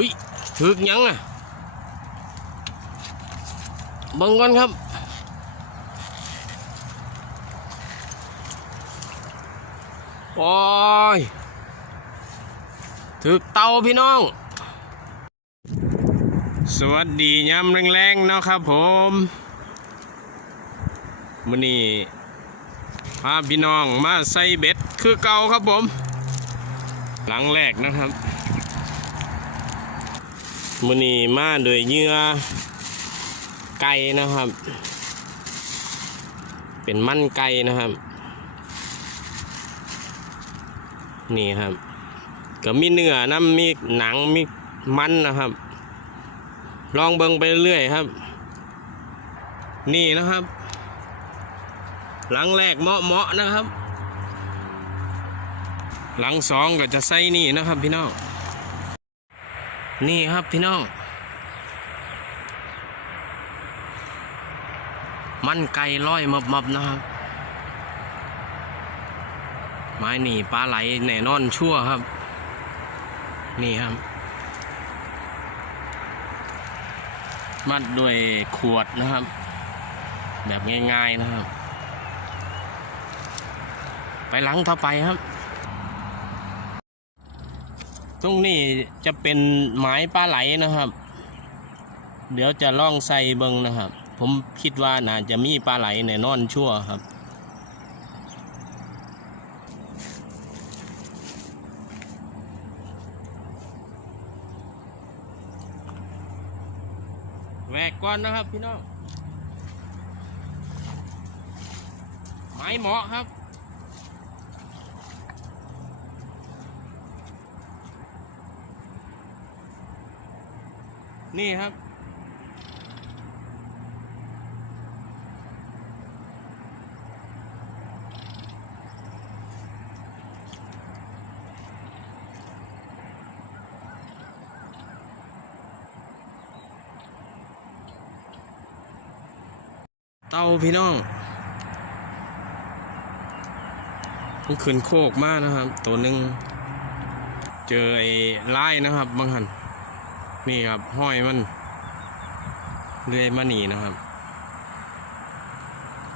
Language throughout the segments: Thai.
ฮ้ยถึกยังอะบิ่งก่อนครับโอ้ยถึกเตาพี่น้อง สวัสดียามแรงๆเนาะครับผมมื้อนี้พาพี่น้องมาใส่เบ็ดคือเก่าครับผม หลังแรกนะครับ มือนี้มาโดยเยื่อไก่นะครับ เป็นมันไก่นะครับ นี่ครับ ก็มีเนื้อน้ำมีหนังมีมันนะครับ ลองเบิ่งไปเรื่อยครับ นี่นะครับ หลังแรกเหมาะเหมาะๆนะครับ หลังสองก็จะใส่นี่นะครับพี่น้อง นี่ครับพี่น้อง มันไก่ร้อยมับๆนะครับไม้หนีปลาไหลแน่นอนชั่วครับ นี่ครับ มัดด้วยขวดนะครับ แบบง่ายๆนะครับ ไปหลังต่อไปครับ ตรงนี้จะเป็นไม้ปลาไหลนะครับ เดี๋ยวจะล่องใส่เบิงนะครับ ผมคิดว่าน่าจะมีปลาไหลแน่นอนชั่วครับแหวกก่อนนะครับพี่น้อง ไม้เหมาะครับ นี่ครับ เตาพี่น้องมันขึ้นโคกมากนะครับ ตัวหนึ่งเจอไอ้ไล่นะครับบางหัน นี่ครับห้อยมันเลื่อยมาหนีนะครับ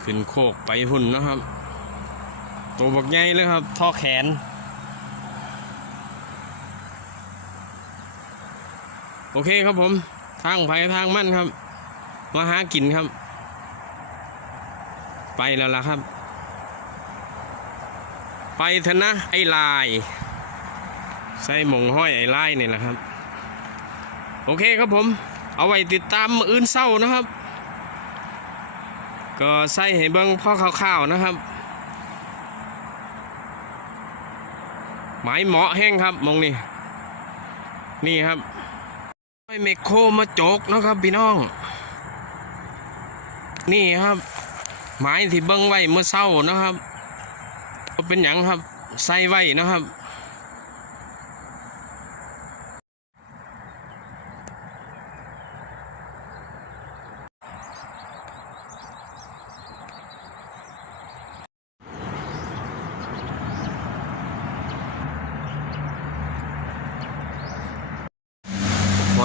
ขึ้นโคกไปหุ่นนะครับ ตัวบักใหญ่เลยครับ ท่อแขน โอเคครับผม ทางไปทางมั่นครับ มาหากินครับ ไปแล้วล่ะครับ ไปเถอะนะไอ้ลาย ใส่หมงห้อยไอ้ลายนี่แหละครับ โอเคครับผม เอาไว้ติดตามมื้ออื่นเศร้านะครับ ก็ใส่ให้เบิ้งพ่อข่าวๆนะครับหมายเหมาะแห้งครับมองนี่นี่ครับไอ้เมคโคมาโจกนะครับพี่น้อง นี่ครับ ไม้ที่เบิ้งไว้เมื่อเช้านะครับก็เป็นอย่างครับใส่ไว้นะครับ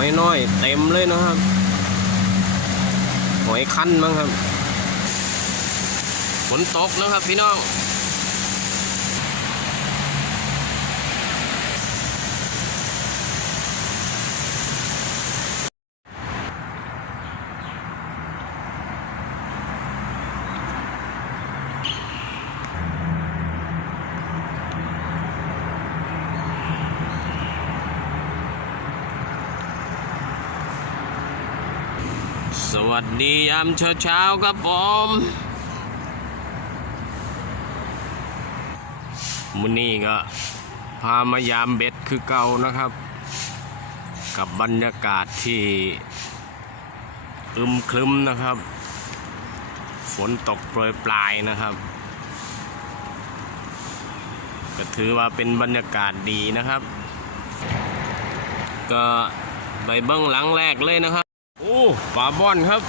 อยน้อยเต็มเลยนะครับ หอยคั้นมั้งครับฝนตกนะครับพี่น้อง สวัสดียามเช้าๆครับผมมื้อนี้ก็พามายามเบ็ดคือเก่านะครับ กับบรรยากาศที่อึมครึมนะครับ ฝนตกโปรยปลายนะครับ ก็ถือว่าเป็นบรรยากาศดีนะครับ ก็ไปเบื้องหลังแรกเลยนะครับ อ้ปลาบ้อนครับ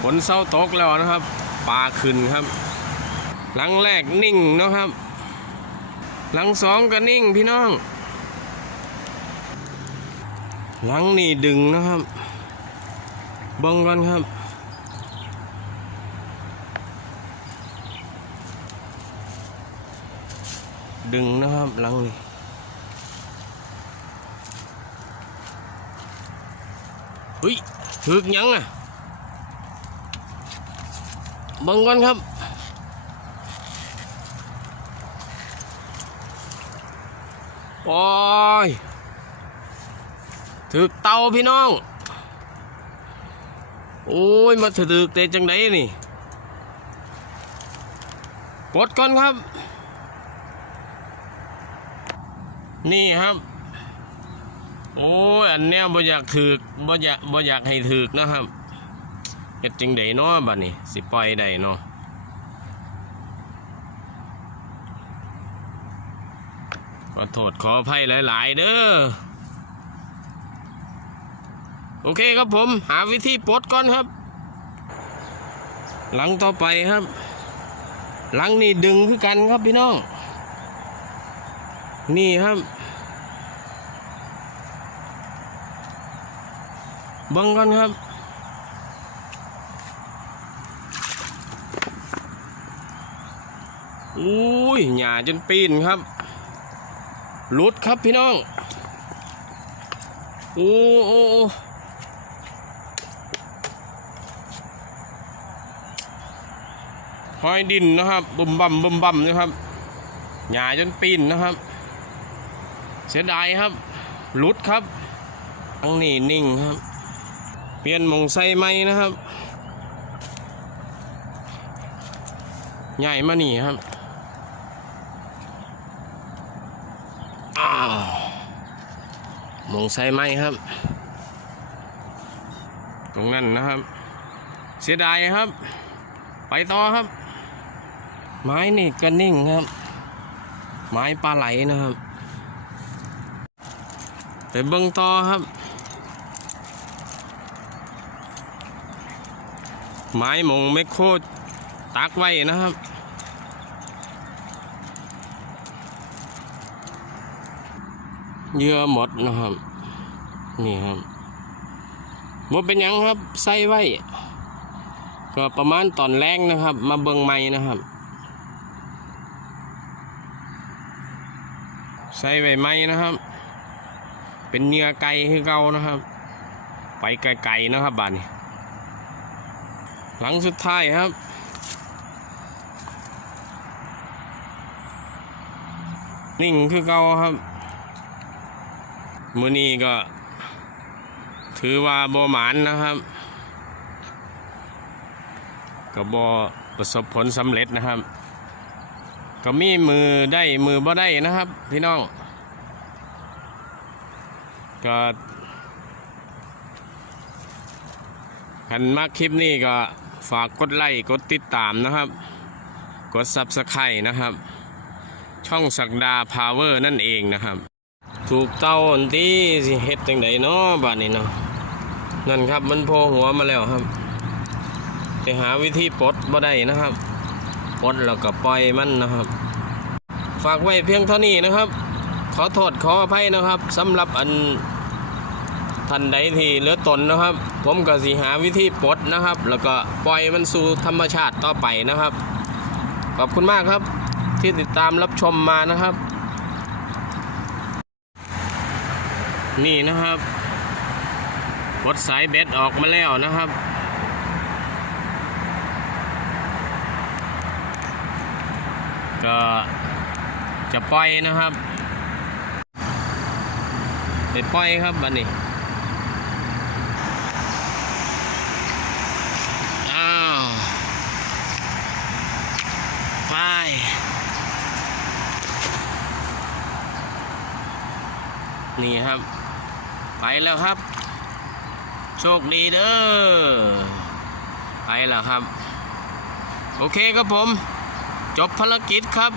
ฝนเศร้าตกแล้วนะครับปลาขึ้นครับ หลังแรกนิ่งนะครับ หลังสองก็นิ่งพี่น้อง หลังนี่ดึงนะครับเบิ่งกันครับดึงนะครับหลังนี่ เฮ้ยถึกยังอะบิ่งกันครับโอ้ยถึกเตาพี่น้อง โอ้ย มาถึกแต่จังไดนี่กดก่อนครับ นี่ครับ โอ้ยอันเนี้ยบ่อยากถึกบ่อยากบ่อยากให้ถึกนะครับเฮ็ดจังไดเนาะบัดนี้สิปล่อยได้เนาะขอโทษขออภัยหลาย ๆ เด้อโอเคครับผมหาวิธีปลดก่อนครับ หลังต่อไปครับ หลังนี่ดึงคือกันครับพี่น้อง นี่ครับ บังกันครับอุ้ยหญ้าจนปีนครับหลุดครับพี่น้องโอ้โอ้หอยดินนะครับบุมบัมบุมบัมนะครับหญ้าจนปีนนะครับ เสียดายครับลุดครับอังนี่นิ่งครับ เปลี่ยนมองไซไหมนะครับใหญ่มาหนีครับอ้าวมองใส่ไหมครับ ตรงนั้นนะครับ เสียดายครับ ไปต่อครับ ไม้นี่ก็นิ่งครับ ไม้ปลาไหลนะครับไปเบิ้งต่อครับ ไม้มงไม่โคตรตักไว้นะครับเหยื่อหมดนะครับ นี่ครับบ่เป็นยังครับใส่ไว้ ก็ประมาณตอนแรกนะครับ มาเบิงไม้นะครับ ใส่ไว้ไม้นะครับ เป็นเหยื่อไก่คือเก่านะครับ ไปไกลๆนะครับบ้านนี้ หลังสุดท้ายครับ นิ่งคือเก่าครับ มือนี้ก็ ถือว่าบอหมานนะครับก็บอประสบผลสำเร็จนะครับ ก็มีมือได้มือบ่ได้นะครับ พี่น้อง ก็คันมากคลิปนี้ก็ ฝากกดไลค์กดติดตามนะครับ กดซับสไครต์นะครับ ช่องสักดาพาวเวอร์นั่นเองนะครับ ถูกเต้าอันที่สิเฮ็ดจังไดเนาะบาดนี้เนาะนั่นครับมันโผล่หัวมาแล้วครับจะหาวิธีปลดบ่ได้นะครับปลดแล้วก็ปล่อยมันนะครับ ฝากไว้เพียงเท่านี้นะครับ ขอโทษขออภัยนะครับสำหรับอัน ท่านใดที่เหลือตนนะครับ ผมก็สิหาวิธีปลดนะครับ แล้วก็ปล่อยมันสู่ธรรมชาติต่อไปนะครับ ขอบคุณมากครับ ที่ติดตามรับชมมานะครับ นี่นะครับกดสายเบ็ดออกมาแล้วนะครับก็จะปล่อยนะครับ ไปปล่อยครับบันนี้ อ้าว ไปนี่ครับ ไปแล้วครับ โชคดีเด้อไปแล้วครับ โอเคครับผม จบภารกิจครับ